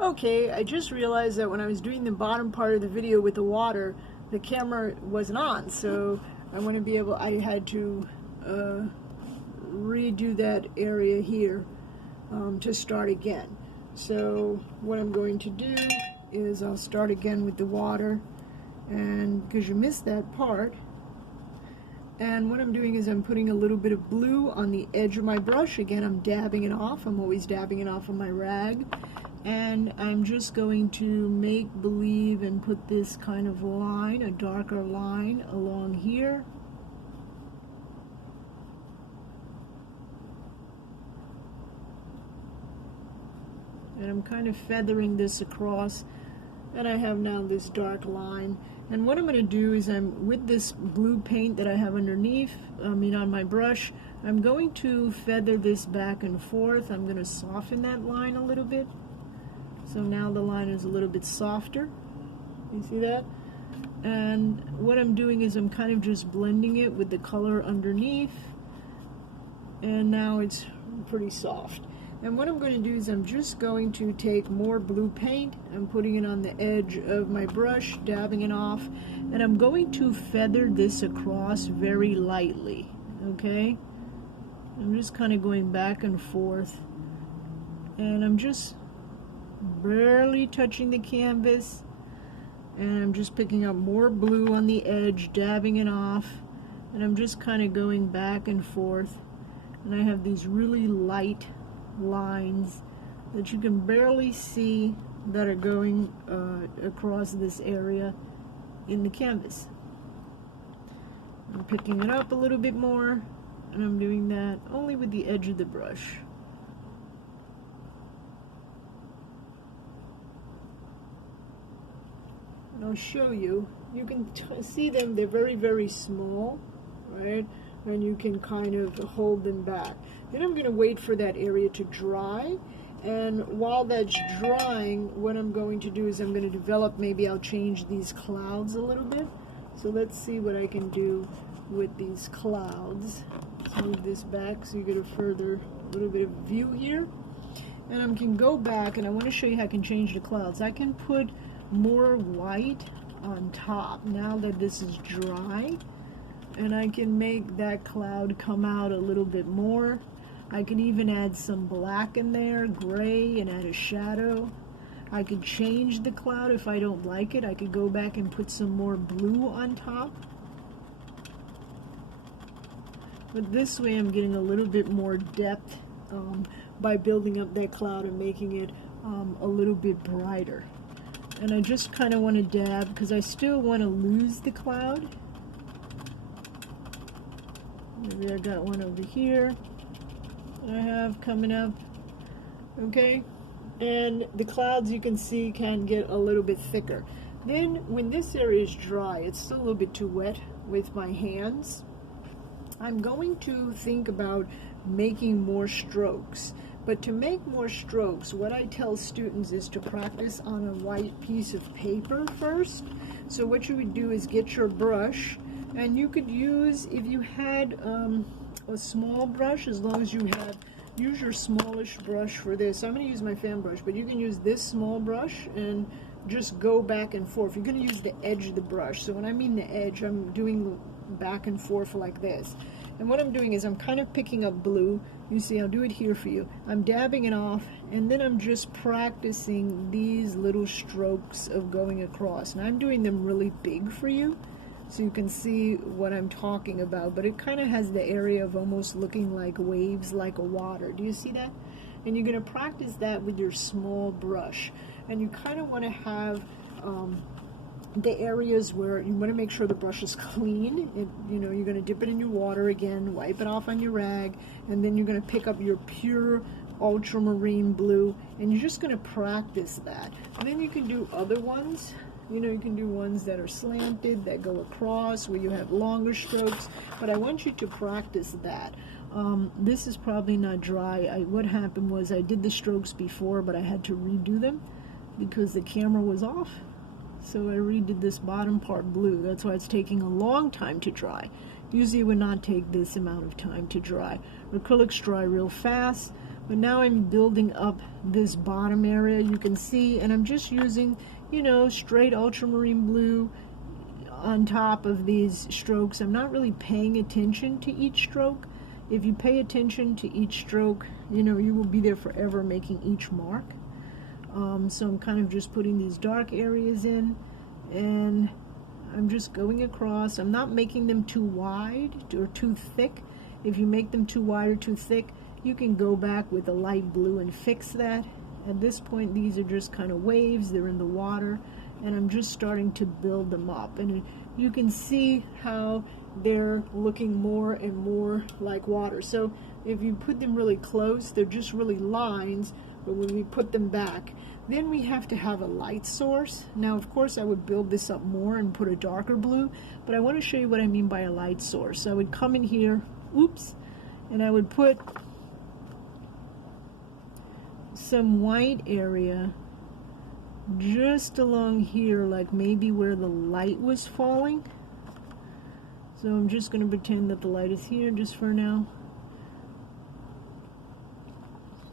Okay, I just realized that when I was doing the bottom part of the video with the water, the camera wasn't on, so I had to redo that area here to start again. So what I'm going to do is I'll start again with the water, and because you missed that part, and what I'm doing is I'm putting a little bit of blue on the edge of my brush. Again, I'm dabbing it off. I'm always dabbing it off of my rag. And I'm just going to make believe and put this kind of line, a darker line along here. And I'm kind of feathering this across, and I have now this dark line. And what I'm going to do is with this blue paint that I have underneath, on my brush, I'm going to feather this back and forth. I'm going to soften that line a little bit. So now the line is a little bit softer. You see that? And what I'm doing is I'm kind of just blending it with the color underneath. And now it's pretty soft. And what I'm going to do is I'm just going to take more blue paint. I'm putting it on the edge of my brush, dabbing it off. And I'm going to feather this across very lightly. Okay? I'm just kind of going back and forth. And I'm just barely touching the canvas, and I'm just picking up more blue on the edge, dabbing it off, and I'm just kind of going back and forth, and I have these really light lines that you can barely see that are going across this area in the canvas. I'm picking it up a little bit more, and I'm doing that only with the edge of the brush. And I'll show you. You can see them, they're very, very small, right? And you can kind of hold them back. Then I'm going to wait for that area to dry. And while that's drying, what I'm going to do is I'm going to develop, maybe I'll change these clouds a little bit. So let's see what I can do with these clouds. Let's move this back so you get a little bit of view here. And I can go back, and I want to show you how I can change the clouds. I can put more white on top now that this is dry, and I can make that cloud come out a little bit more. I can even add some black in there, gray, and add a shadow. I could change the cloud if I don't like it. I could go back and put some more blue on top. But this way I'm getting a little bit more depth by building up that cloud and making it a little bit brighter. And I just kind of want to dab because I still want to lose the cloud. Maybe I got one over here that I have coming up. Okay? And the clouds, you can see, can get a little bit thicker. Then when this area is dry, it's still a little bit too wet with my hands, I'm going to think about making more strokes. But to make more strokes, what I tell students is to practice on a white piece of paper first. So what you would do is get your brush, and you could use, if you had a small brush, as long as you have, use your smallish brush for this. I'm going to use my fan brush, but you can use this small brush and just go back and forth. You're going to use the edge of the brush. So when I mean the edge, I'm doing back and forth like this. And what I'm doing is I'm kind of picking up blue. You see, I'll do it here for you. I'm dabbing it off, and then I'm just practicing these little strokes of going across. And I'm doing them really big for you, so you can see what I'm talking about. But it kind of has the area of almost looking like waves, like a water. Do you see that? And you're going to practice that with your small brush. And you kind of want to have the areas where you want to make sure the brush is clean. You're going to dip it in your water again, wipe it off on your rag, and then you're going to pick up your pure ultramarine blue, and you're just going to practice that. And then you can do other ones. You can do ones that are slanted, that go across, where you have longer strokes, but I want you to practice that. This is probably not dry. What happened was I did the strokes before, but I had to redo them because the camera was off. So I redid this bottom part blue. That's why it's taking a long time to dry. Usually it would not take this amount of time to dry. Acrylics dry real fast, But now I'm building up this bottom area, you can see, and I'm just using, you know, straight ultramarine blue on top of these strokes. I'm not really paying attention to each stroke. If you pay attention to each stroke, you know, you will be there forever making each mark. So I'm kind of just putting these dark areas in, and I'm just going across. I'm not making them too wide or too thick. If you make them too wide or too thick, you can go back with a light blue and fix that. At this point, these are just kind of waves. They're in the water, and I'm just starting to build them up. And you can see how they're looking more and more like water. So if you put them really close, they're just really lines, but when we put them back, then we have to have a light source. Now, of course, I would build this up more and put a darker blue, but I want to show you what I mean by a light source. So I would come in here, oops, and I would put some white area just along here, like maybe where the light was falling. So I'm just going to pretend that the light is here just for now.